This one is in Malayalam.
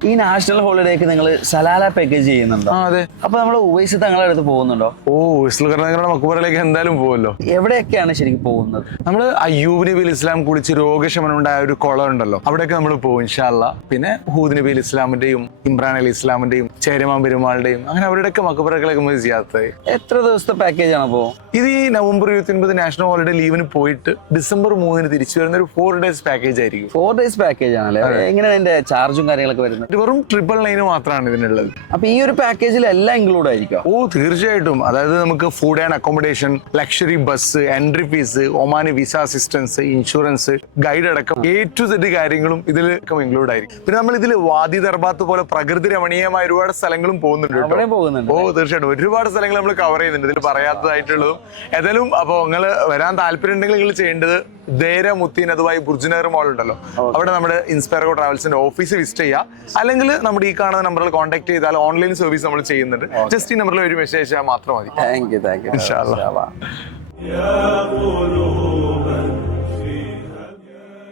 ഈ നാഷണൽ ഹോളിഡേക്ക് നിങ്ങൾ സലാല പാക്കേജ് ചെയ്യുന്നുണ്ടോ? അതെ. അപ്പൊ നമ്മൾ ഉവൈസ് തങ്ങളുടെ അടുത്ത് പോകുന്നുണ്ടോ? ഓ ഇസ്ലാം കർണാടകയുടെ മക്കുപറയിലേക്ക് എന്തായാലും പോകുമല്ലോ എവിടെയൊക്കെയാണ് ശരിക്കും പോകുന്നത്? നമ്മൾ അയ്യൂബ് നബി ഇസ്ലാം കുളിച്ച് രോഗശമനം ഉണ്ടായ ഒരു കുളം ഉണ്ടല്ലോ. അവിടെയൊക്കെ നമ്മൾ പോകും ഇൻഷാല്ല പിന്നെ ഹൂദ് നബി ഇസ്ലാമിന്റെയും ഇമ്രാൻ അലി ഇസ്ലാമിന്റെയും ചേരമാൻ പെരുമാളുടെയും അങ്ങനെ അവരുടെയൊക്കെ മക്കുപറകളൊക്കെ നമ്മൾ ചെയ്യാത്തത് എത്ര ദിവസത്തെ പാക്കേജ് ആണ് അപ്പോ? ഇത് ഈ നവംബർ ഇരുപത്തി ഒൻപത് നാഷണൽ ഹോളിഡേ ലീവിന് പോയിട്ട് ഡിസംബർ മൂന്നിന് തിരിച്ചു വരുന്ന ഒരു ഫോർ ഡേയ്സ് പാക്കേജ് ആയിരിക്കും. ഫോർ ഡേയ്സ് പാക്കേജ് ആണല്ലേ? എങ്ങനെയാണ് അതിന്റെ ചാർജും കാര്യങ്ങളൊക്കെ വരുന്നത്? വെറും ട്രിപ്പിൾ നൈന് മാത്രമാണ് ഇതിനുള്ളത്. അപ്പൊ ഈ ഒരു പാക്കേജിൽ എല്ലാം ഇൻക്ലൂഡ് ആയിരിക്കും ഓ തീർച്ചയായിട്ടും. അതായത് നമുക്ക് food and accommodation luxury bus entry fees Oman visa assistance insurance guide അടക്കം എ ടു സെഡ് കാര്യങ്ങളും ഇതിൽ ഇൻക്ലൂഡ് ആയിരിക്കും. പിന്നെ നമ്മൾ ഇതിൽ വാദി ദർബാത്ത് പോലെ പ്രകൃതി രമണീയമായ ഒരുപാട് സ്ഥലങ്ങളും പോകുന്നുണ്ട് ഓ തീർച്ചയായിട്ടും. ഒരുപാട് സ്ഥലങ്ങൾ നമ്മൾ കവർ ചെയ്യുന്നുണ്ട്. ഇതിൽ പറയാത്തതായിട്ടുള്ളതും. ഏതായാലും അപ്പോൾ നിങ്ങൾ വരാൻ താല്പര്യം ഉണ്ടെങ്കിൽ നിങ്ങൾ ചെയ്യേണ്ടത് ദേര മുത്തീൻ അതുമായി ബുർജുനഗർ മോൾ ഉണ്ടല്ലോ. അവിടെ നമ്മുടെ ഇൻസ്പയർഗോ ട്രാവൽസിന്റെ ഓഫീസ് വിസിറ്റ് ചെയ്യുക അല്ലെങ്കിൽ നമ്മുടെ ഈ കാണുന്ന നമ്പറിൽ കോൺടാക്ട് ചെയ്താൽ ഓൺലൈൻ സർവീസ് നമ്മൾ ചെയ്യുന്നുണ്ട്. ജസ്റ്റ് ഈ നമ്പറിൽ ഒരു മെസ്സേജ് അയച്ചാൽ മാത്രം മതി. Thank you thank you